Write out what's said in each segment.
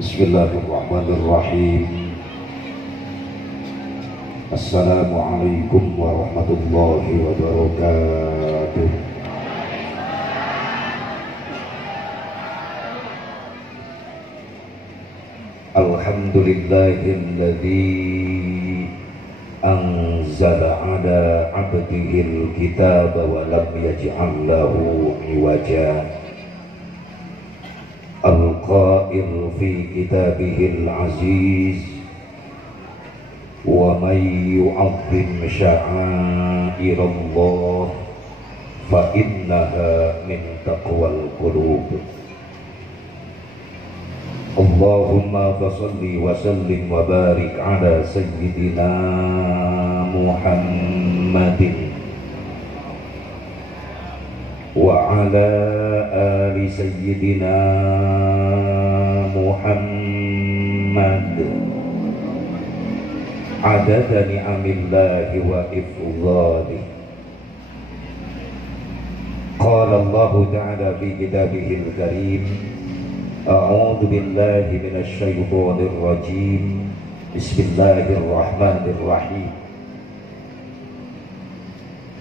Bismillahirrahmanirrahim. Assalamualaikum warahmatullahi wabarakatuh. Alhamdulillahilladzi anzala ala abdihil kitaba wa lam yaj'al lahu iwaja. Al-Qail fi kitabihil aziz wa man yu'azzim sya'airallah fa innaha min taqwal qulub. Allahumma fasalli wa sallim wa barik ala sayyidina Muhammadin wa ala ali sayyidina Muhammad adada ni'amillahi wa ifdhalih. Qala Allah ta'ala fi kitabihil karim, a'udzu billahi minasy syaithanir rajim, bismillahirrahmanirrahim.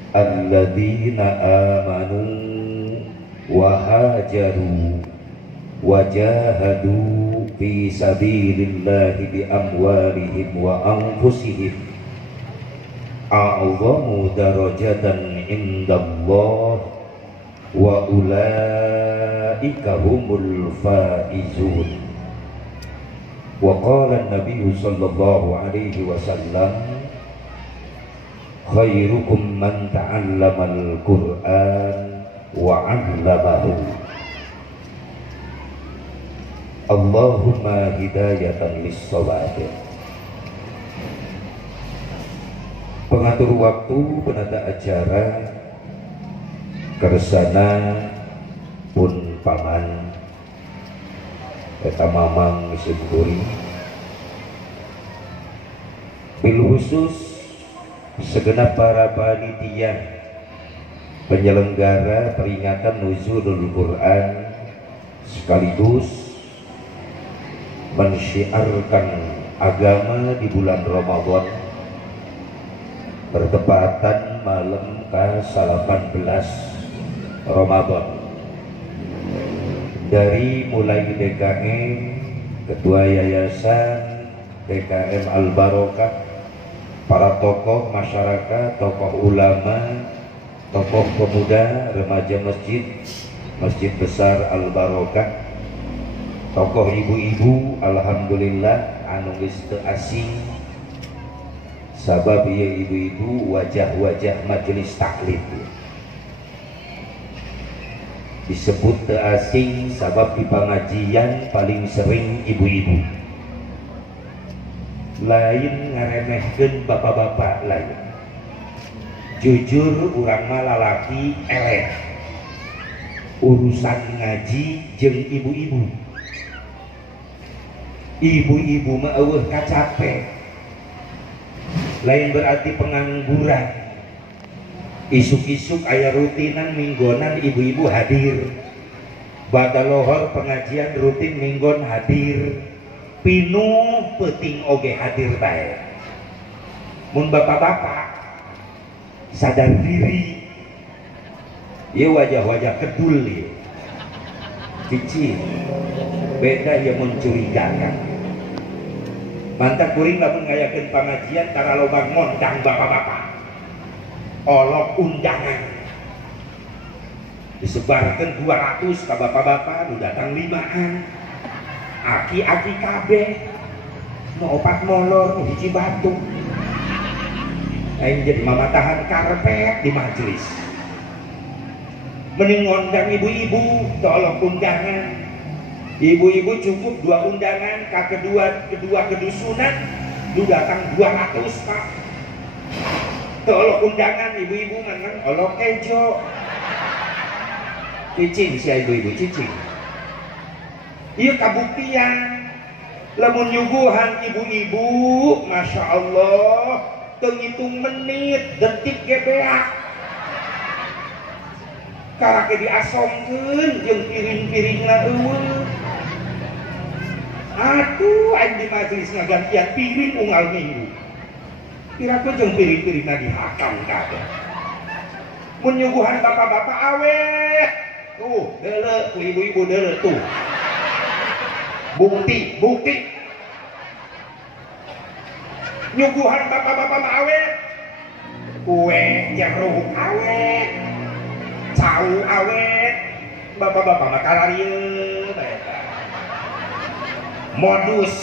Alladzina amanu wa hajaru wa jahadu fi sabilillahi bi amwalihim wa anfusihim a'zamu darajatan indallah wa ulaika humul faizun. Wa qala an-nabiy sallallahu alaihi wasallam, khairukum man ta'allamal Qur'an wa 'allamahu. Allahumma hidayatan lis-shawab. Pengatur waktu, penata acara, kersana pun paman eta mamang Semburi, bil khusus segenap para panitia penyelenggara peringatan Nuzulul Quran sekaligus mensyiarkan agama di bulan Ramadan bertepatan malam ke-18 Ramadan. Dari mulai DKM, Ketua Yayasan DKM Al-Barokah, para tokoh masyarakat, tokoh ulama, tokoh pemuda, remaja Masjid Besar Al-Barokah, tokoh ibu-ibu, alhamdulillah anu geus teu asing sabab ieu ibu-ibu wajah-wajah majelis taklim. Disebut teu asing sabab di pengajian paling sering ibu-ibu. Lain ngaremehkeun bapak-bapak lain. Jujur urang mah lalaki eleh. Urusan ngaji jeung ibu-ibu. Ibu-ibu mah eueuh kacape. Lain berarti pengangguran. Isuk-isuk aya rutinan minggonan ibu-ibu hadir. Bada lohor pengajian rutin minggon hadir. Pinuh peuting oge hadir bae. Mun bapak-bapak sadar diri, ieu wajah-wajah kedul ieu. Cicing beda ieu mun curigakan. Mantap kuring lamun ngayakeun pangajian tara loba ngondang bapak-bapak. Olok undangan. Disebarkeun 200 ka bapak-bapak, nu datang 5-an. Aki-aki kabeh nu opat molor nu hiji batu. Lain jadi mamatahan karpet di majelis. Mending ngondang ibu-ibu, tolong undangan. Ibu-ibu cukup 2 undangan, kedua kedusunan lu datang 200 pak. Tolong undangan ibu-ibu mangan olok kejo. Cicing si ibu-ibu cicing. Iya kabuktian lamun nyuguhan ibu-ibu, masya Allah, tenghitung menit, detik gebeak. Karake diasongkeun jeung piring-piringna eueuh. Aduh, aing di majelis ngagantian piring unggal minggu. Kira-kira jeung piring-piringna dihakam kabeh. Mun nyuguhan bapak-bapak awet. Tuh, deuleu ku ibu-ibu deuleu tuh. Bukti. Nyuguhan bapak-bapak mah awet. Kue jeruk awet. Cau awet. Bapak-bapak mah kararieu eta. Modus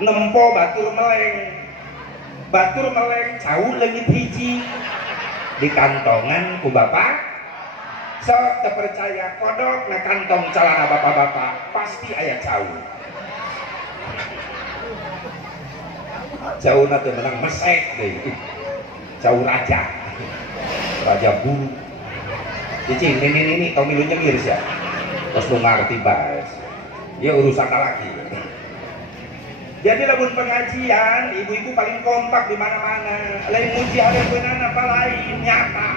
nempo batur meleng cau leungit hiji di kantongan ku bapak. Sok terpercaya kodok na kantong celana bapak-bapak pasti aya cau. Cau na teu menang mesek deui. Cau raja bulu. Cicing ini tong milu nyengir sia. Terus lu ngarti baes. Ya urusan laki. Jadi lamun pengajian, ibu-ibu paling kompak di mana-mana. Lain muji ada beunana apa lain nyata.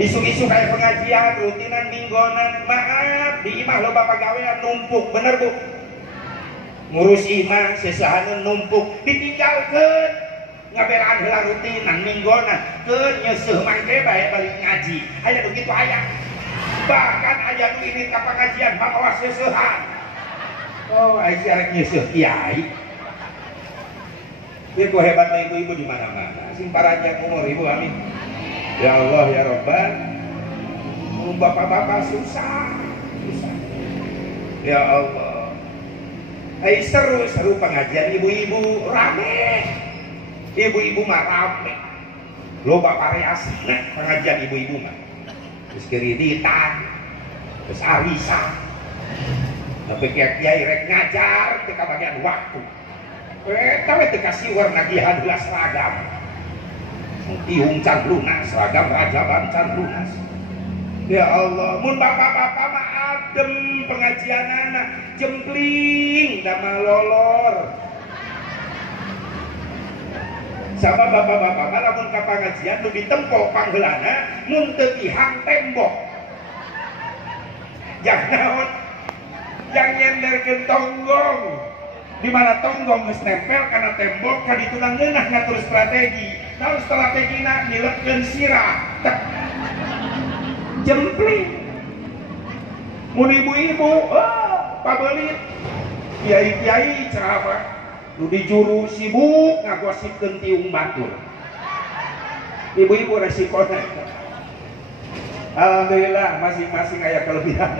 Isu-isu kayak pengajian, rutinan minggonan, maaf di imah lo bapak gawean numpuk, bener Bu. Ngurus imah sesahaneun numpuk, ditinggalkeun. Ngabelaan heula rutinan minggonan, keun nyeuseum mangke bae balik ngaji. Aya begitu aya. Bahkan aya nu irit ka pengajian mabawa seusehan. Oh, aya arek nyeuseum kiai. Ieu hebatna ibu-ibu di mana-mana. Sing panjang umur ibu amin. Ya Allah ya Rabbal. Bapak-bapak susah. Ya Allah. Seru pengajian ibu-ibu rame. Ibu-ibu mah rame. Loba variasi pengajian ibu-ibu mah. Terus keriditan, terus arisan, tapi kiai rek ngajar, teka bagian waktu. Tapi teka siwar nagihan heula seragam, tiung can lunas, seragam rajaban can lunas. Ya Allah, mun bapak-bapak mah adem pengajianana, jempling, dama lolor. Sama bapak-bapak lamun ka pangajian nu ditempo pangheulana mun teu tihang tembok. Jangan nyenderkeun tonggong. Di mana tonggong geus nempel kana tembok ka ditulang ngeunah ngatur strategi. Naon strategina ngilepkeun sirah. Jempling. Mun ibu-ibu, pabeulit. Kiai-kiai ceramah lu di juru sibuk ngagosipkeun tiung batur. Ibu-ibu resikonya. Alhamdulillah masing-masing aya kelebihan.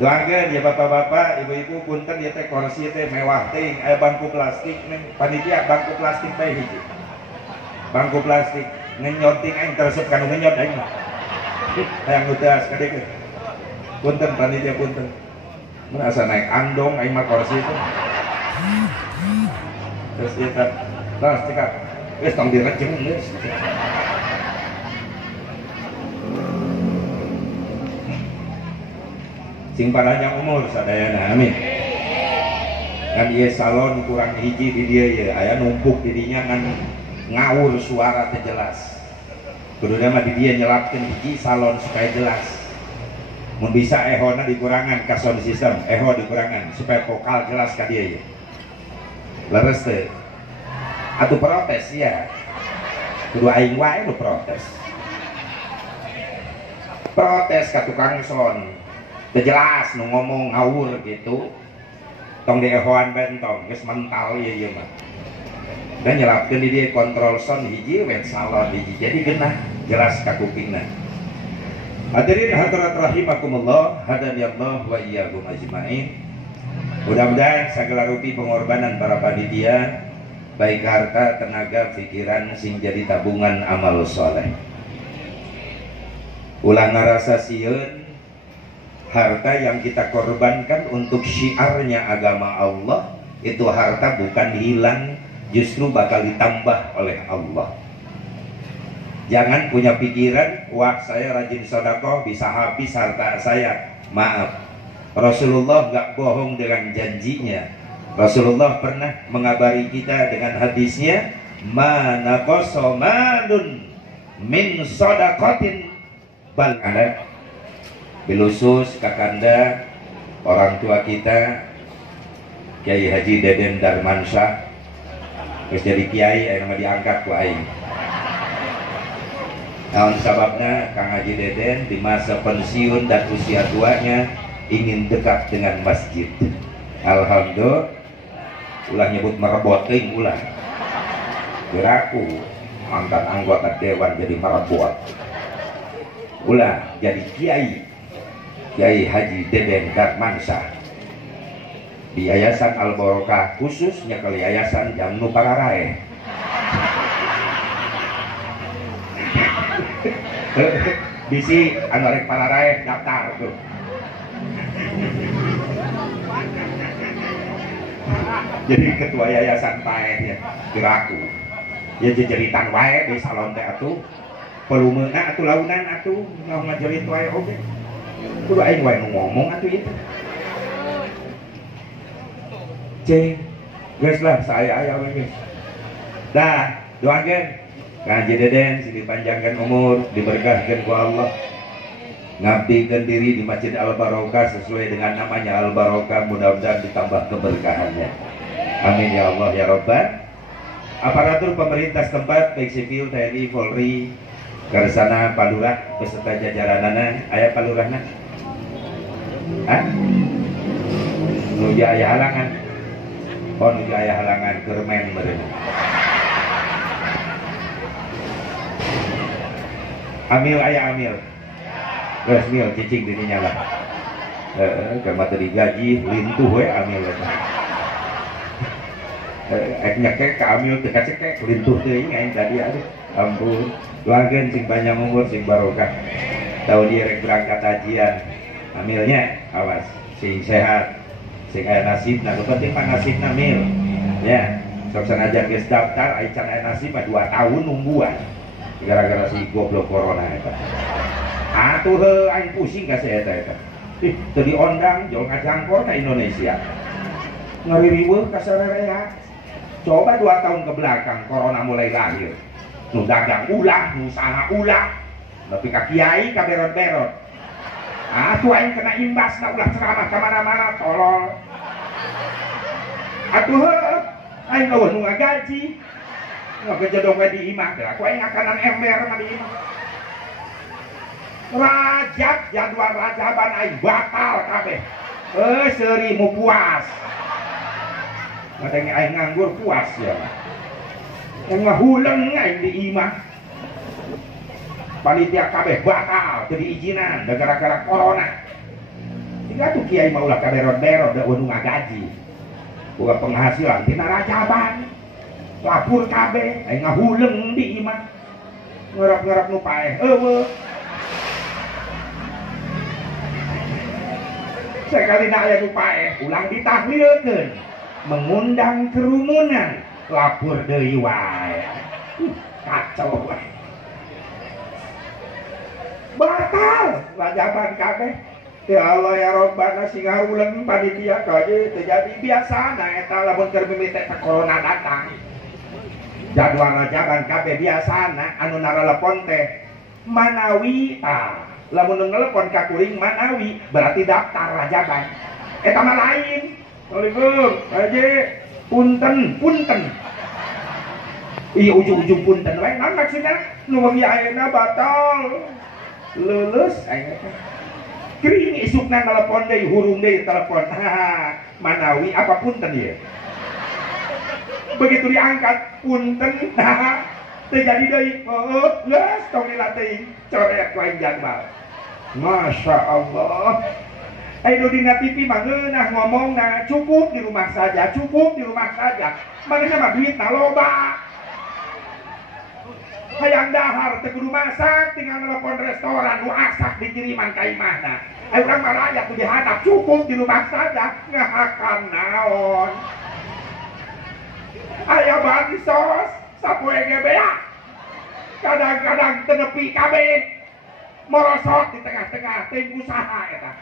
Doakeun ya bapak-bapak, ibu-ibu punten ieu teh kursi teh mewah teuing, aya bangku plastik nih, panitia bangku plastik bae hiji. Bangku plastik ngenyoding aing teresep kanu ngenyot aing. Hayang nutas kadeke. Punten panitia punten. Mun asa naik andong aing mah kursi teh. Terus kita cekap wis tong direjeng geus. Sing panjang umur sadayana amin. Kan ieu salon kurang hiji di dieu ye aya numpuk di dinya ngan ngawur suara teh jelas. Kuduna mah di dieu nyelapkeun hiji salon supaya jelas. Mun bisa ehona dikurangan ka sound system, eho dikurangan supaya vokal jelas ka dieu ye. Leres teh atuh protes ya kudu aing wae nu protes ka tukang sound teu jelas nu ngomong ngawur gitu tong diehoan bentong geus mental ieu mah dan nyelapkeun di dieu kontrol sound hiji we salon hiji jadi geunah jelas ka kupingna. Hadirin hadirat rahimakumullah, hadaniyallahu wa iyyakum ajmain. Mudah-mudahan segala rupi pengorbanan para panitia, baik harta, tenaga, pikiran, sing jadi tabungan amal soleh. Ulah ngarasa sieun, harta yang kita korbankan untuk syiarnya agama Allah, itu harta bukan hilang, justru bakal ditambah oleh Allah. Jangan punya pikiran, wah saya rajin sedekah bisa habis harta saya. Maaf. Rasulullah gak bohong dengan janjinya. Rasulullah pernah mengabari kita dengan hadisnya, "Ma naqasa malun min shadaqatin bal ada bilusus kakanda orang tua kita Kiai Haji Deden Darmansyah terus jadi kiai yang nama diangkat ku aing. Naon sababna Kang Haji Deden di masa pensiun dan usia tuanya ingin dekat dengan masjid. Alhamdulillah ulah nyebut merebot teuing ulah. Kiraku mantan anggota dewan jadi merebot. Ulah jadi Kiai Haji Deden Darmansyah di Yayasan Al Barokah, khususnya ke Yayasan Jamnu Pararae. Bisi anu rek Pararae daftar tuh. Jadi ketua yayasan pae ya kiraku. Ya jejeritan wae di salon teh atuh. Pelumeuna atuh launan atuh mau ngajerit wae oge. Kudu aing wae nu ngomong atuh ieu. Ceng, guys lah saya ayah guys. Dah, doakan Kang Haji Deden dipanjangkan umur, diberkahkan ku Allah. Ngabdikan diri di Masjid Al Barokah sesuai dengan namanya Al Barokah, mudah-mudahan ditambah keberkahannya. Amin ya Allah ya Rabbal. Aparatur pemerintah setempat baik sipil, TNI, Polri, Karsana, Palurah beserta jajaranana, aya palurahna. Hah? Nuju aya halangan. Oh nuju aya halangan kermen meureun. Amil aya amil. Geus mil cicing di dinya lah. Kama teu digaji lintuh we amil eta. Ek nyekek ka amil teu kacekek lintuh teuing aing tadi aduh. Ampun. Doakeun sing panjang umur sing barokah. Tahun ieu rek berangkat hajian. Amilnya awas sing sehat. Sing aya nasibna, nu penting mah nasibna mil. Ya, sok sanajan geus daftar aya can aya nasib mah 2 tahun nungguan. Gara-gara si goblok corona eta. Atuh heuh aing pusing ka si eta. Ih, teu diondang jol ngajangkor ka Indonesia. Ngaririweuh ka sarerea. Coba 2 tahun ke belakang corona mulai lahir. Nu dagang ulah, nu usaha ulah. Tapi ka kiai ka berot-berot. Atuh aing kena imbasna ulah ceramah ka mana-mana tolol. Atuh aing eueuh nu ngagaji. Ngagejedong we di imah teh. Aku aing akanan ember mah di imah. Rajab jadwal rajaban aing batal kabeh. Seuri mu puas. Ngadenge aing nganggur puas ya. Yang ngahuleng aing di imah. Panitia kabeh batal jadi izinan gara-gara corona. Tiga tuh kiai mah ulah kaberot-berot da nu ngagaji. Boga penghasilan tina rajaban. Lapur kabeh aing ngahuleng di imah. Ngerap-ngerap nu paeh eueuh. Sakalina aya nu paeh ulang ditahlilkeun. Mengundang kerumunan lapur deui wae. Kacau wae. Batal rajaban kabeh. Ya Allah ya Rabbana sing ngaruleun panitia kaje terjadi biasa na eta lamun keur mimiti corona datang. Jadwal rajaban kabeh biasana anu naralepon teh manawi tah. Lamun nelepon ka kuring manawi berarti daftar rajaban. Eta mah lain. Assalamualaikum. Kaje punten. Iya ujung-ujung punten wae naon maksudna? Nu wengi ayeuna batal. Lulus aing kering isukna telepon deui hurung deui telepon. Manawi apa punten ieu? Begitu diangkat punten teu jadi deui. Geus tong dilatih coret ku aing jadwal. Masya Allah. Ayo dina TV mah ngeunah ngomongna cukup di rumah saja. Manehna mah duitna loba. Hayang dahar teu kudu masak tinggal nelpon restoran nu asak dikiriman ka imahna. Ayo urang mah rakyat kudu dihadap cukup di rumah saja ngahakan naon. Aya bansos sapoe ge bea. Kadang-kadang teu nepi kabeh. Morosot di tengah-tengah tim usaha eta.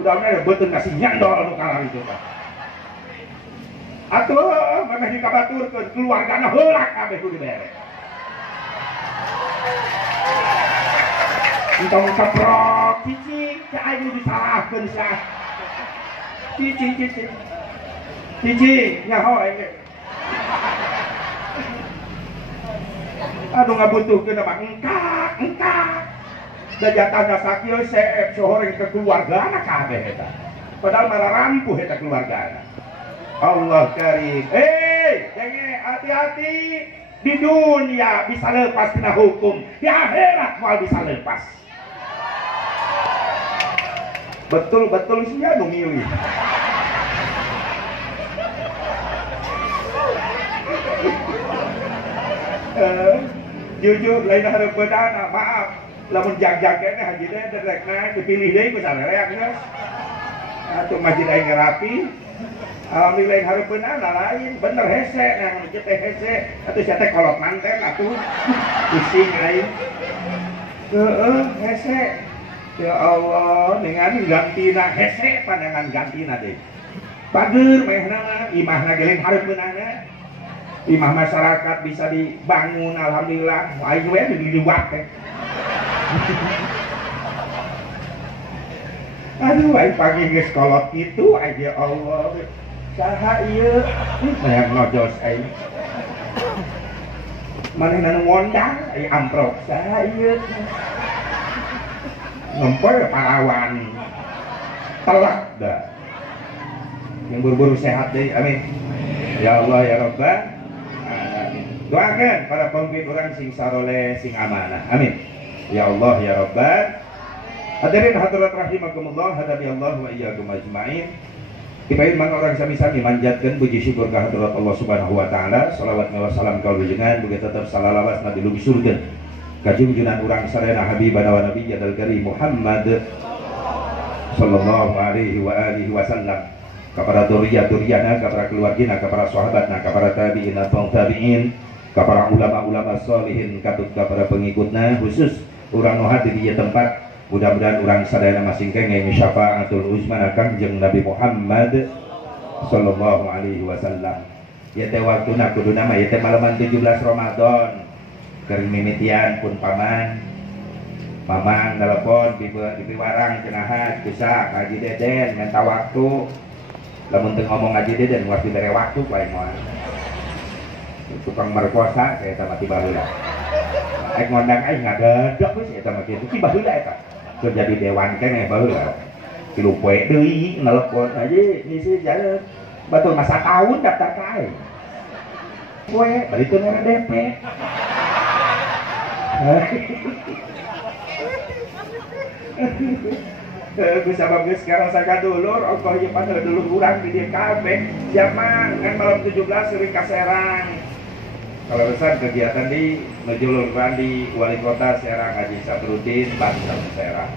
Udah beuteung kasih nyandol nu kalar itu tah. Atuh memeh dikabaturkeun keluargana heula kabeh kudu beres. Entong keprok cicing, ya aing disalahkeun sah. Cici nyaho ini. Aduh ngabutuhkeun mah engkak. Da jatahna sakieu seep sohoreng ke keluargana kabeh eta. Padahal malah rampuh eta keluargana. Allah karim. Denge hati-hati. Di dunia bisa lepas kena hukum, di akhirat mau bisa lepas. Betul-betul sih ya nu milih. Jujur lain hareupeunana maaf lamun jag-jag kene haji teh derekna dipilih deui ku sarereak geus. Atuh masjid aing rapi. Alhamdulillah yang hareupeunana lain bener hese nah kieu teh hese atuh sia teh kolot manten atuh pusing aing. Hese. Ya Allah, dengan gantina hese pandangan gantina deui. Bageur mehna mah imahna geleng hareupeunana. Imah masyarakat bisa dibangun alhamdulillah. Aing we diliwat teh. Aduh, aing pagi geus kolot kitu aja Allah. Saha ieu? Banyak ngojos aing. Manehna nu ngondang aya amprok. Saha ieu? Ngempel parawan. Telak dah. Yang buru-buru sehat deui. Amin. Ya Allah ya Rabbana. Doakan para pemimpin orang sing saroleh sing amanah. Amin. Ya Allah ya Rabbana. Hadirin hadirat rahimakumullah, hadapi Allah wa iyyakum ajmain. Dipain mang orang sami-sami manjatkeun puji syukur ka hadirat Allah Subhanahu wa taala. Shalawat wa salam ka junjungan mugi tetep salalawas na dilugi surga. Ka junjunan urang sarena habibana wa nabi jadal karim Muhammad sallallahu alaihi wa alihi wasallam. Ka para duriyana, ka para keluargina, ka para sahabatna, ka para tabi'in atau tabi'in, ka para ulama-ulama sholihin, ka para pengikutna khusus urang nu hadi di tempat. Mudah-mudahan orang sadayana masing kenging syafaatul uzma Kangjeng Nabi Muhammad sallallahu alaihi wasallam. Ya teh waktuna kuduna mah ya teh malaman 17 Ramadan. Keur mimitian pun paman. Mamang telepon di warang cenah bisa ngaji deden minta waktu. Lamun teu ngomong ngaji deden geus dibere waktu bae moal. Tukang merkosa saya sama tiba heula. Aing ngondang aing ngadadek geus eta mah kitu tiba heula eta. Jadi dewan kene baheula. Tilu poe deui nelpon aja ngisi jalan. Batur masa tahun daftar kae. Poe bari teu ngere DP. Kusabab geus sekarang sakadulur ongkoh ieu padahal dulur urang di dieu kabeh. Jaman kan malam 17 seuring ka Serang. Kalau besar kegiatan di Majulur Randi Wali Kota Serang Haji Sabrudin Bangsa Serang.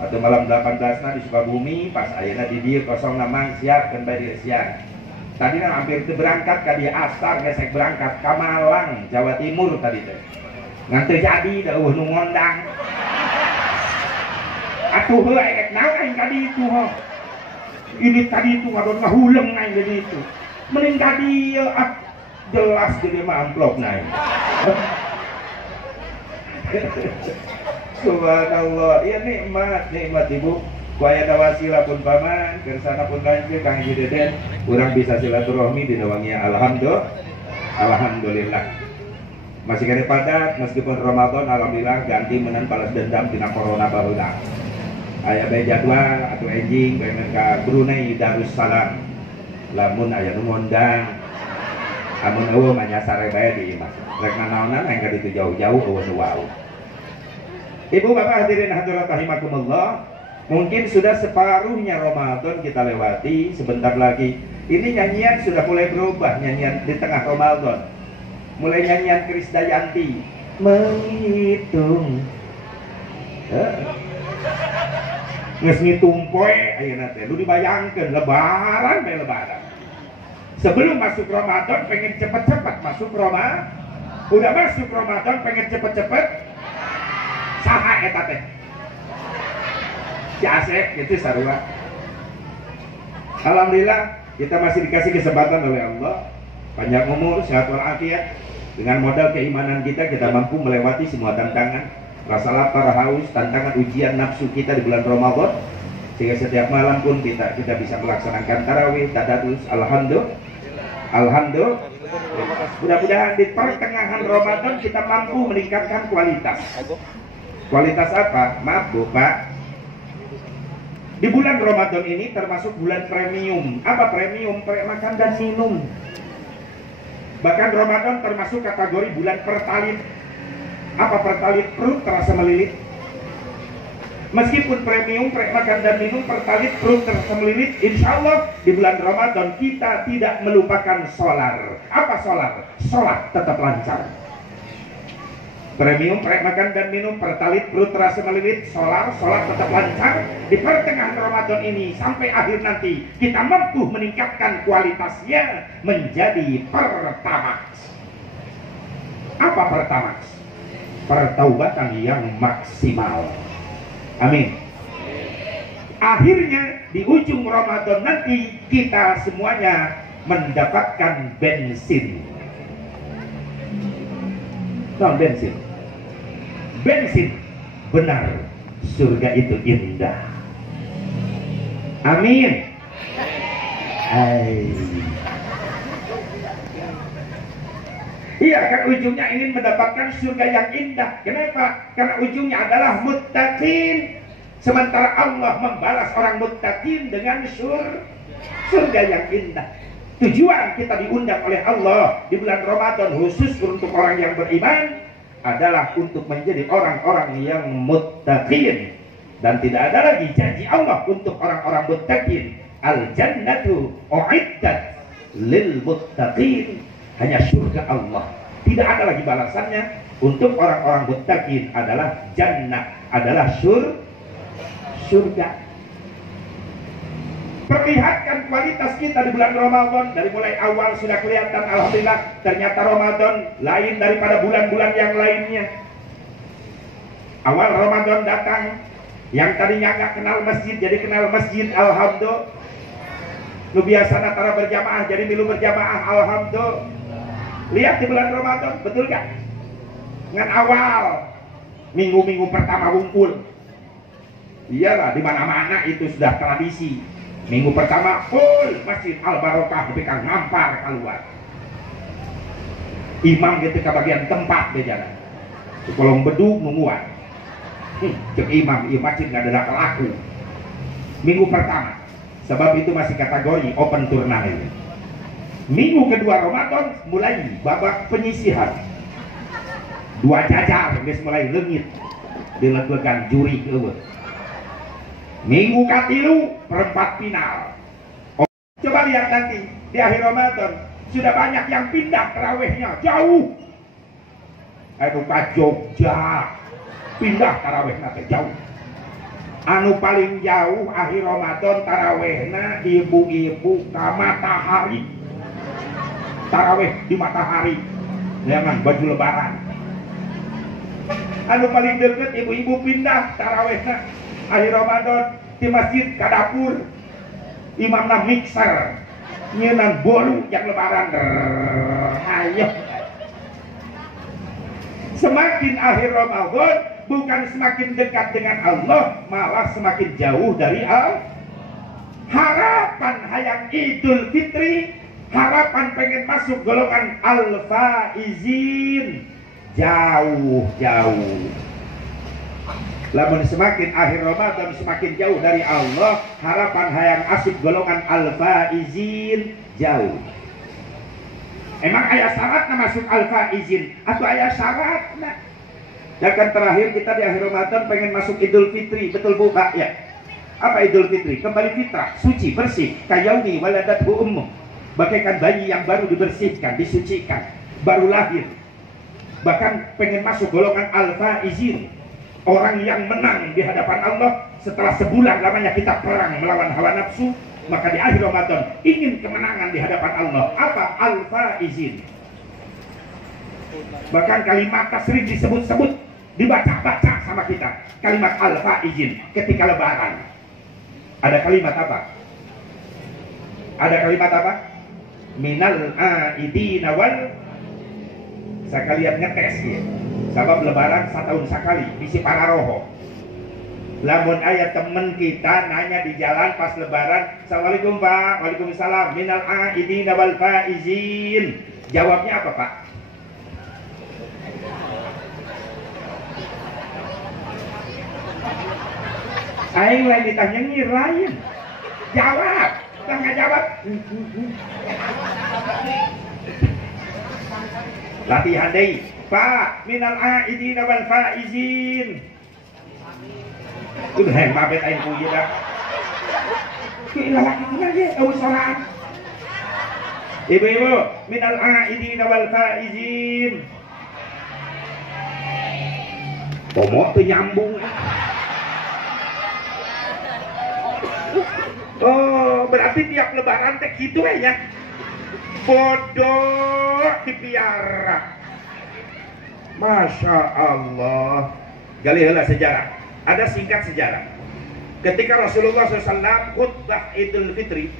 Atau malam 18 di Sukabumi pas ayeuna di dieu kosong namang siap kan bae siap. Tadi kan hampir berangkat ka dieu asar gesek berangkat ka Malang Jawa Timur tadi teh. Ngan teu jadi da eueuh nu ngondang. Atuh heula ek naon aing ka ditu heuh. Ini tadi itu ngadon ngahuleng aing di ditu. Mending ka dieu jelas jadi mah amplop naik. Subhanallah, ya nikmat ibu. Kuaya wasilah pun paman, kersana pun lanjut kang deden, kurang bisa silaturahmi di nawangnya alhamdulillah. Masih kene padat meskipun Ramadan alhamdulillah ganti menan balas dendam tina corona baheula. Aya bae jadwal atuh enjing pengen ka Brunei Darussalam. Lamun aya nu ngondang amun eueuh mah nyasar bae di imah. Rek nanaonan aya ka ditu jauh-jauh eueuh wau. Ibu bapak hadirin hadirat rahimakumullah, mungkin sudah separuhnya Ramadan kita lewati, sebentar lagi. Ini nyanyian sudah mulai berubah, nyanyian di tengah Ramadan. Mulai nyanyian Krisdayanti, menghitung. Geus ngitung poe ayeuna teh, lu dibayangkeun lebaran bae lebaran. Sebelum masuk Ramadan pengen cepet-cepet masuk Ramadan. Udah masuk Ramadan pengen cepet-cepet. Saha eta teh? Si Asep gitu sarua. Alhamdulillah kita masih dikasih kesempatan oleh Allah. Panjang umur, sehat walafiat. Dengan modal keimanan kita mampu melewati semua tantangan. Rasa lapar, haus, tantangan ujian nafsu kita di bulan Ramadan. sehingga setiap malam pun kita bisa melaksanakan tarawih, tadarus. Alhamdulillah. Mudah-mudahan di pertengahan Ramadan kita mampu meningkatkan kualitas. Kualitas apa? Maaf Bu, Pak. Di bulan Ramadan ini termasuk bulan premium. Apa premium? Makan dan minum. Bahkan Ramadan termasuk kategori bulan pertalit. Apa pertalit? Perut terasa melilit. Meskipun premium, makan dan minum, pertalit, perut terasa melilit, insya Allah di bulan Ramadan kita tidak melupakan solar. Apa solar? Sholat tetap lancar. Premium, makan dan minum, pertalit, perut terasa melilit, sholat tetap lancar. Di pertengahan Ramadan ini sampai akhir nanti kita mampu meningkatkan kualitasnya menjadi pertamax. Apa pertamax? Pertaubatan yang maksimal. Amin. Akhirnya di ujung Ramadan nanti kita semuanya mendapatkan bensin. Non bensin. Bensin. Benar, surga itu indah. Amin. Iya, kan ujungnya ingin mendapatkan surga yang indah. Kenapa? Karena ujungnya adalah muttaqin. Sementara Allah membalas orang muttaqin dengan surga yang indah. Tujuan kita diundang oleh Allah di bulan Ramadan khusus untuk orang yang beriman adalah untuk menjadi orang-orang yang muttaqin. Dan tidak ada lagi janji Allah untuk orang-orang muttaqin. Al-jannatu u'iddat lil muttaqin. Hanya surga Allah. Tidak ada lagi balasannya. Untuk orang-orang muttaqin adalah jannah, adalah surga. Perlihatkan kualitas kita di bulan Ramadan. Dari mulai awal sudah kelihatan, alhamdulillah, ternyata Ramadan lain daripada bulan-bulan yang lainnya. Awal Ramadan datang, yang tadinya nggak kenal masjid jadi kenal masjid, alhamdulillah. Lu biasa antara berjamaah jadi milu berjamaah, alhamdulillah. Lihat di bulan Ramadan, betul gak? Dengan awal minggu-minggu pertama ngumpul. Iyalah, di mana-mana itu sudah tradisi. Minggu pertama full Masjid Al-Barokah dipegang ngampar keluar. Imam gitu ke bagian tempat dia jalan. Kolong beduk nungguan. Cek imam, masjid nggak ada laku. Minggu pertama, sebab itu masih kategori open turnamen. Minggu kedua Ramadan mulai babak penyisihan. Dua jajar guys mulai lengit dileg-legan juri eueuh. Minggu katilu perempat final. Coba lihat nanti di akhir Ramadan sudah banyak yang pindah tarawihnya jauh. Anu ka Jogja pindah tarawihna ke jauh. Anu paling jauh akhir Ramadan tarawihna ibu-ibu ka Matahari. Tarawih di Matahari, jangan baju lebaran. Anu paling deket ibu-ibu pindah tarawihna akhir Ramadan di masjid ka dapur, imamna mixer nyeunang bolu yang lebaran. Ayo, semakin akhir Ramadan bukan semakin dekat dengan Allah, malah semakin jauh dari Allah. Harapan hayang Idul Fitri, harapan pengen masuk golongan al-faizin, jauh-jauh. Lamun semakin akhir Ramadan semakin jauh dari Allah, harapan hayang asik golongan al-faizin, jauh. Emang ayat syaratnya masuk al-faizin atau ayat syaratnya? Dan kan terakhir kita di akhir Ramadan pengen masuk Idul Fitri, betul Bu Pak ya? Apa Idul Fitri? Kembali fitrah, suci, bersih, kayaumi waladathu ummuh. Bagaikan bayi yang baru dibersihkan, disucikan, baru lahir. Bahkan pengen masuk golongan al-faizin, orang yang menang di hadapan Allah. Setelah sebulan lamanya kita perang melawan hawa nafsu, maka di akhir Ramadan ingin kemenangan di hadapan Allah. Apa? Al-faizin. Bahkan kalimat sering disebut-sebut, dibaca-baca sama kita. Kalimat al-faizin ketika lebaran. Ada kalimat apa? Ada kalimat apa? Minal aidina wal, sekalian ngetes ya. Sebab lebaran setahun sekali, bisi para roho. Lamun ayat temen kita nanya di jalan pas lebaran, Assalamualaikum Pak, Waalaikumsalam, minal aidina wal faizin. Jawabnya apa Pak? Aing lain ditanya ngirain. Jawab, nggak jawab. Latihan deh, Pak, minal aidina wal faizin. Udah yang mabet aing puji dah. Kira laki aja, soran. Ibu-ibu, minal aidina wal faizin. Pomok tuh nyambung. Oh, berarti tiap lebaran teh gitu ya. Bodoh dipiara. Masya Allah. Gali heula sejarah. Ada singkat sejarah. Ketika Rasulullah SAW khutbah Idul Fitri,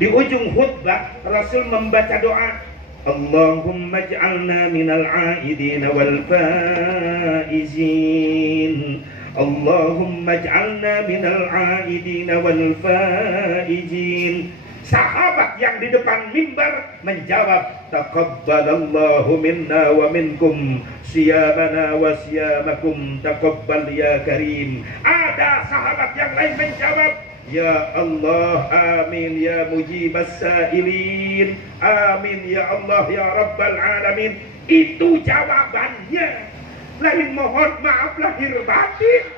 di ujung khutbah Rasul membaca doa, Allahumma ij'alna minal aidina wal faizin. Allahumma ij'alna minal aidina wal faizin. Sahabat yang di depan mimbar menjawab, taqabbalallahu minna wa minkum siyamana wa siyamakum taqabbal ya karim. Ada sahabat yang lain menjawab, ya Allah, amin ya mujibas sailin, amin ya Allah ya rabbal alamin. Itu jawabannya. Lain mohon maaf lahir batin.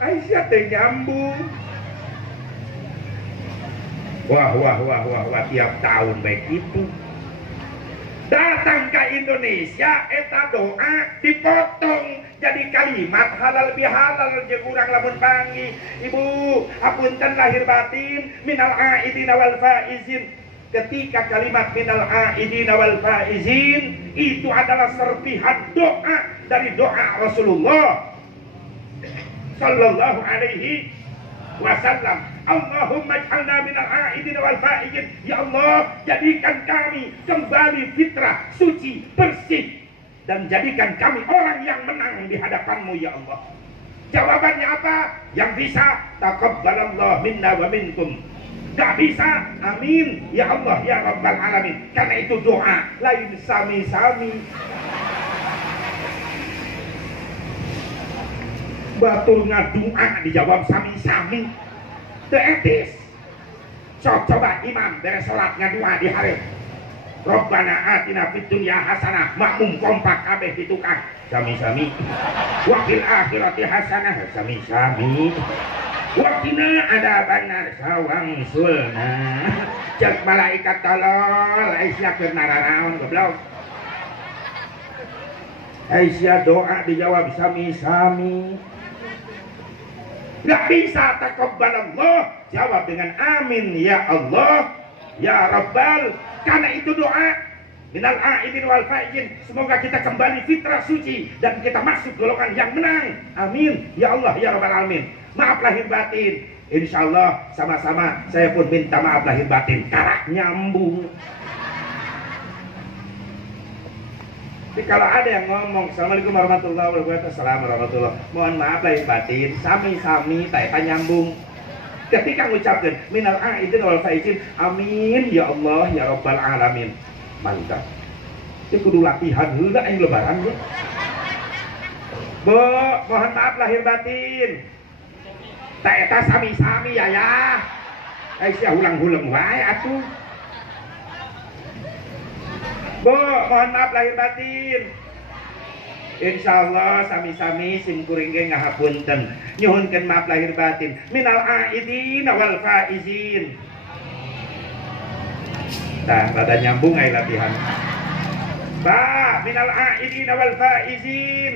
Aisyah teh nyambung. Wah, tiap tahun baik itu. Datang ke Indonesia, eta doa dipotong jadi kalimat halal bihalal jeung urang lamun panggih. Ibu, hapunten lahir batin, minal aidina wal faizin. Ketika kalimat minal aidina wal faizin itu adalah serpihan doa dari doa Rasulullah sallallahu alaihi wasallam. Allahumma ij'alna minal aidina wal faizin. Ya Allah, jadikan kami kembali fitrah, suci, bersih, dan jadikan kami orang yang menang di hadapan-Mu ya Allah. Jawabannya apa? Yang bisa, taqabbalallahu minna wa minkum. Gak bisa, amin ya Allah ya rabbal alamin. Karena itu doa, lain sami-sami. Batur ngadua dijawab sami-sami. Teu etis. Sok coba imam beres salat ngadua di hari. Rabbana atina fid dunya hasanah, makmum kompak kabeh di tukang sami-sami. Wa fil akhirati hasanah, sami-sami. Wa qina adzabannar, sawang sulna. Cek malaikat tolol Aisyah keur nararaon goblok. Aisyah doa dijawab sami-sami. Gak bisa taqabbalallah, jawab dengan amin ya Allah ya Rabbal. Karena itu doa minal aidin wal faizin, semoga kita kembali fitrah suci dan kita masuk golongan yang menang, amin ya Allah ya Rabbal alamin. Maaf lahir batin, insyaallah sama-sama saya pun minta maaf lahir batin, karak nyambung. Jadi kalau ada yang ngomong Assalamualaikum warahmatullahi wabarakatuh, Assalamualaikum warahmatullahi wabarakatuh, mohon maaf lahir batin, sami-sami tak nyambung. Ketika mengucapkan minal aidin wal faizin, amin ya Allah ya rabbal alamin, mantap. Itu kudu latihan heula aing lebaran ya. Bu, mohon maaf lahir batin, tak eta sami-sami ya. Aisyah ulang-ulang wae atuh. Bu, mohon maaf lahir batin. Insyaallah sami-sami sim kuring ge ngahapunten. Nyuhunkeun maaf lahir batin. Minal aidin wal faizin. Tah, pada nyambung ai latihan. Ba, minal aidin wal faizin.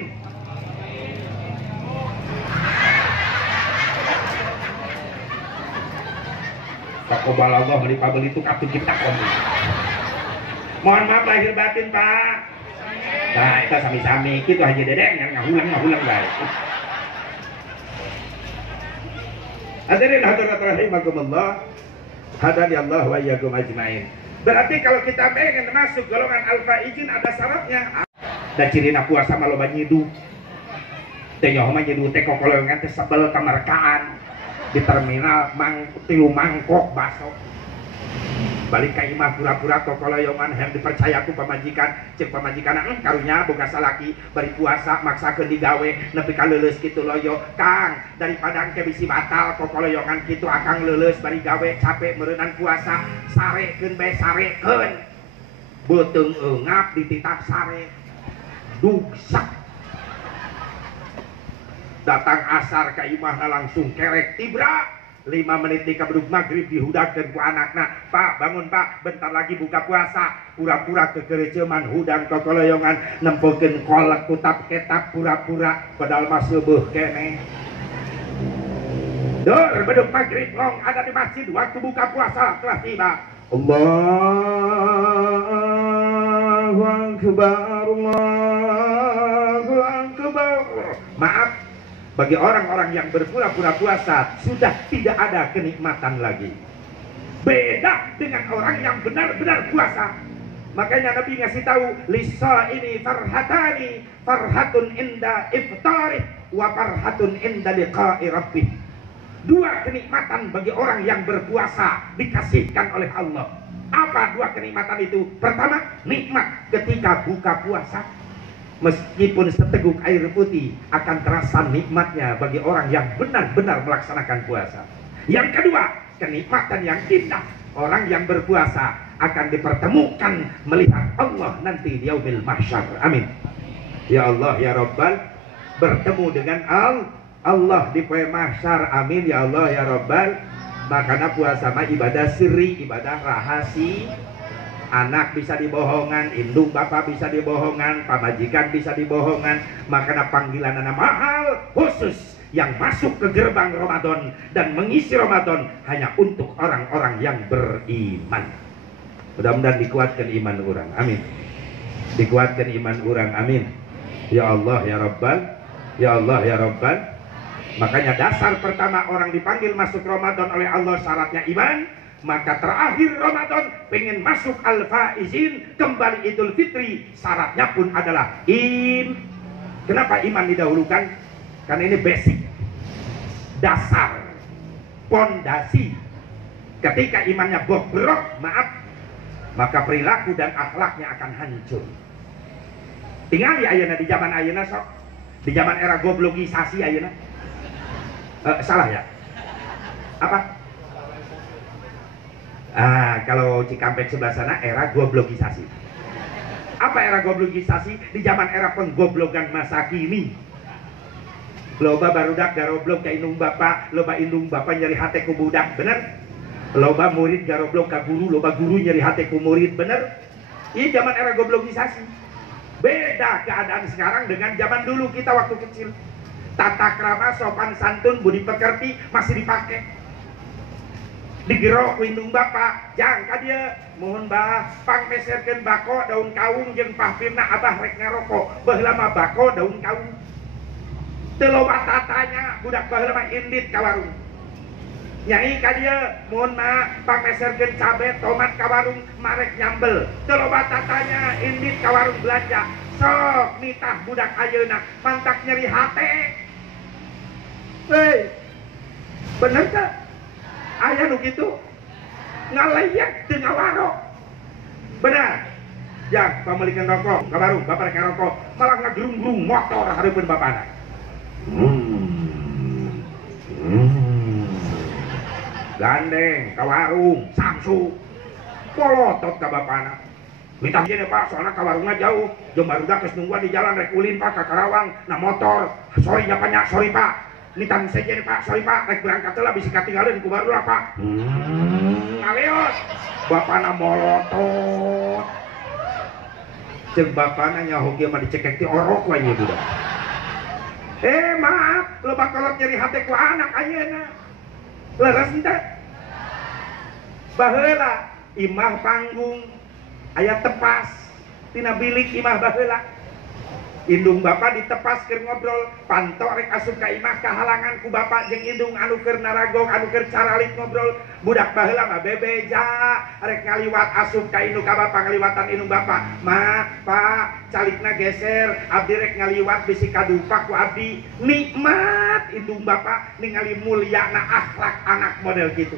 Taqabbalallah meuli pabeli itu katut ciptakeun. Mohon maaf lahir batin Pak. Nah itu sami-sami gitu aja dedek yang ngahulang baik. Hadirin hadirat rahimakumullah, hadani Allah wa iyyakum ajmain. Berarti kalau kita pengen masuk golongan al-faizin ada syaratnya. Dan cirina puasa maloba nyidu. teh nyaho mah jadi teh kokoloyongan teh sebel kamerkaan di terminal tilu mangkok baso balik ka imah pura-pura kokoloyongan yang dipercaya ku pamajikan cek pamajikan karunya boga salaki bari puasa maksakeun digawe nepi ka leuleus kitu loyo Kang daripada engke bisi batal kokoloyongan kitu akang leuleus bari gawe capek meureunan puasa sarekeun bae sarekeun beuteung eungap dititah sare dugsak datang asar ka imahna langsung kerek tibra 5 menit di kabuduk maghrib dihudakeun ku anakna Pak bangun Pak bentar lagi buka puasa pura-pura kegereceman hudang kokoloyongan nempekeun kolak kutap ketap pura-pura padahal mah seubeung keneh dur beduk maghrib long ada di masjid waktu buka puasa telah tiba Allahu Akbar Allahu Akbar maaf bagi orang-orang yang berpura-pura puasa sudah tidak ada kenikmatan lagi. Beda dengan orang yang benar-benar puasa. Makanya Nabi ngasih tahu lisa ini farhatani farhatun inda iftari wa farhatun inda liqa'i rabbih. 2 kenikmatan bagi orang yang berpuasa dikasihkan oleh Allah. Apa 2 kenikmatan itu? Pertama, nikmat ketika buka puasa. Meskipun seteguk air putih akan terasa nikmatnya bagi orang yang benar-benar melaksanakan puasa. Yang kedua, kenikmatan yang indah. Orang yang berpuasa akan dipertemukan melihat Allah nanti di yaumil mahsyar. Amin. Ya Allah ya Rabbal bertemu dengan Allah di poe mahsyar. Amin ya Allah ya Rabbal. Makanya puasa mah ibadah sirri, ibadah rahasia. Anak bisa dibohongan, induk bapak bisa dibohongan, pamajikan bisa dibohongan. Makanya panggilan anak mahal khusus yang masuk ke gerbang Ramadan dan mengisi Ramadan hanya untuk orang-orang yang beriman. Mudah-mudahan dikuatkan iman orang, amin. Dikuatkan iman orang, amin. Ya Allah ya Rabbal, ya Allah ya Rabbal. Makanya dasar pertama orang dipanggil masuk Ramadan oleh Allah syaratnya iman. Maka terakhir Ramadan pengen masuk al-faizin kembali Idul Fitri syaratnya pun adalah Kenapa iman didahulukan? Karena ini basic, dasar, pondasi. Ketika imannya bobrok, maaf, maka perilaku dan akhlaknya akan hancur. Tinggal ayeuna di zaman ayeuna sok, di zaman era goblogisasi ayeuna. Salah ya? Apa? Kalau Cikampek sebelah sana era goblogisasi. Apa era goblogisasi? Di zaman era penggoblogan masa kini. Loba barudak garoblok ka indung bapak, loba indung bapak nyeri hate ku budak, bener? Loba murid garoblok ka guru, loba guru nyeri hate ku murid, bener? Ini zaman era goblogisasi. Beda keadaan sekarang dengan zaman dulu kita waktu kecil. Tata krama, sopan santun, budi pekerti masih dipakai. Digero ku indung bapak jang ka dia mohon bah pangpeserkeun bako daun kaung jeung pahpirna abah rek ngarokok baheula mah bako daun kaung teu loba tatanya budak baheula mah indit ka warung nyai ka dia mohon mah pangpeserkeun cabe tomat ka warung marek nyambel teu loba tatanya indit ka warung belanja sok nitah budak ayeuna mantak nyeri hate hei bener teh aya nu kitu ngalayak teu ngawaro benar jak pamelikeun rokok ka warung bapak rek ngarokok malah ngagrung-grung motor hareupeun bapana gandeng ka warung samsu polotot ka bapana minta ieu Pak soalna ka warungna jauh jeung barudak geus nungguan di jalan rek ulin Pak ka Karawang na motor sorry nya Pak sorry Pak nitang saja nih Pak, sorry Pak, rek berangkat lah bisa katinggalin ku baru lah Pak. Ngaleos, bapana molotot. Cek bapana nyaho kieu mah dicekek ti orok wae nya budak. Maaf, lo bakolot nyeri hate ku anak ayeuna. Leres henteu? Baheula imah panggung aya tepas tina bilik imah baheula. Indung bapak ditepas keur ngobrol, pantok rek asup ka imah kahalangan ku bapak jeung indung anu keur naragong anu keur caralik ngobrol. Budak baheula mah bebeja rek ngaliwat asup ka indung ka bapak ngaliwatan indung bapak. Ma, Pak, calikna geser, abdi rek ngaliwat bisi kadupak ku abdi. Nikmat indung bapak ningali mulyana akhlak anak model gitu.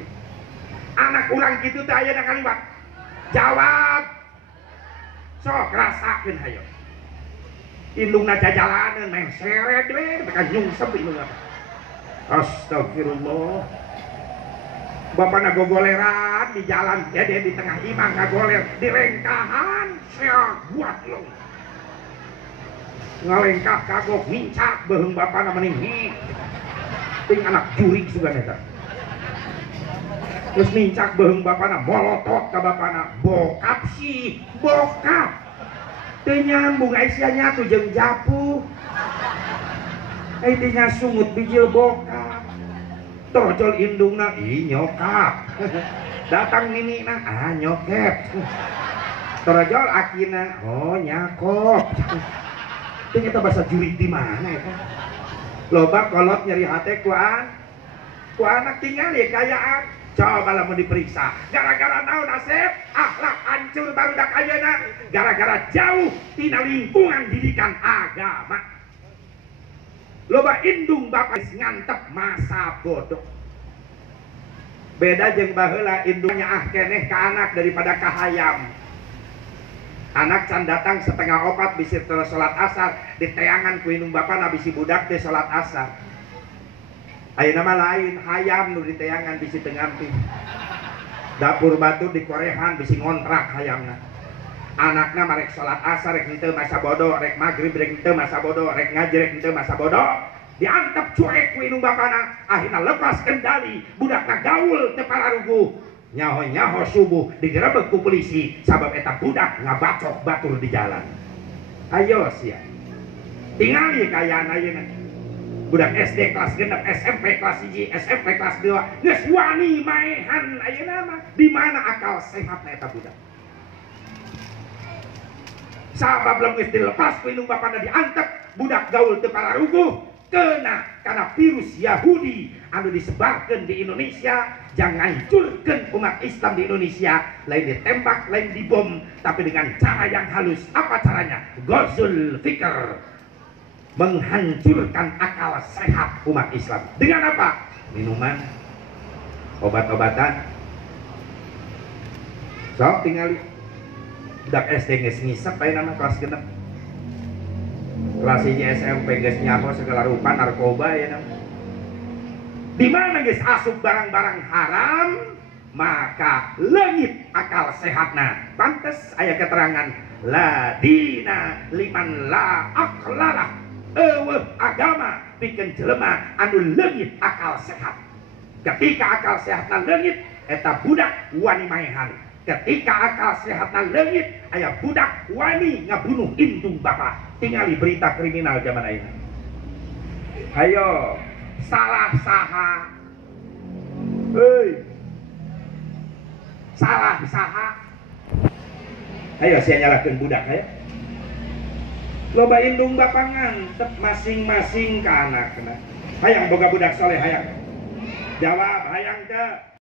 Anak urang gitu teh aya ngaliwat. Jawab. Sok rasakeun hayo. Indungna jajalaneun meng seret we tekan nyungsep indungna. Astagfirullah. Bapana gogoleran di jalan dede di tengah imah ngagoler di rengkahan seak buat lo. Ngalengkah kagok mincak beheung bapana meuning ting anak jurig sugan eta. Terus mincak beheung bapana molotot ka bapana bokap sih bokap. Teu nyambung aisyanya tuh jeung japu. Intinya sungut bijil bokap. Tojol indungna ih nyokap. Datang ninina ah nyokep. Tojol akina oh nyakop. Teu eta bahasa jurig di mana eta? Loba kolot nyeri hate ku anak tinggal ya kayaan. Coba lah mau diperiksa. Gara-gara naon Asep? Akhlak hancur barudak ayeuna. Gara-gara jauh tina lingkungan didikan agama. Loba indung bapak ngantep masa bodoh. Beda jeung baheula indungnya ah keneh ka anak daripada ka hayam. Anak can datang setengah opat bisi terus salat asar diteangan ku indung bapana bisi budak teh salat asar. Ayeuna mah lain hayam nu diteangan bisi teu ngampi. Dapur batu dikorehan bisi ngontrak hayamna. Anakna marek salat asar rek henteu masa bodoh, rek magrib rek henteu masa bodoh, rek ngaji rek henteu masa bodoh. Diantep cuek ku indung bapana, akhirna lepas kendali, budakna gaul teu pararuguh. Nyaho-nyaho subuh digerebek ku polisi sabab eta budak ngabacok batur di jalan. Ayo sia. Tingali kayaan ayeuna. Budak SD kelas 6, SMP kelas 1, SMP kelas 2 geus wani maehan ayeuna mah di mana akal sehatna eta budak. Sabab belum geus dilepas ku indung bapana diantep budak gaul teu pararuguh kena karena virus Yahudi anu disebarkeun di Indonesia jangan hancurkeun umat Islam di Indonesia lain ditembak lain dibom tapi dengan cara yang halus. Apa caranya? Ghazul fikr, menghancurkan akal sehat umat Islam. Dengan apa? Minuman, obat-obatan. Sok tingali budak SD geus ngisep aya nama kelas 6. Kelas 1 SMP geus nyaho segala rupa narkoba ya nama. Di mana geus asup barang-barang haram maka leungit akal sehatna. Pantes aya keterangan la dina liman la aqlalah. Eueuh agama pikeun jelema anu leungit akal sehat. Ketika akal sehatna leungit eta budak wani maehan. Ketika akal sehatna leungit aya budak wani ngabunuh indung bapak. Tingali berita kriminal zaman ayeuna. Hayo salah saha. Heuy. Salah saha. Hayo sia nyalakeun budak hayo. Loba indung bapak ngantep masing-masing ka anakna. Hayang boga budak soleh hayang. Jawab hayang teh.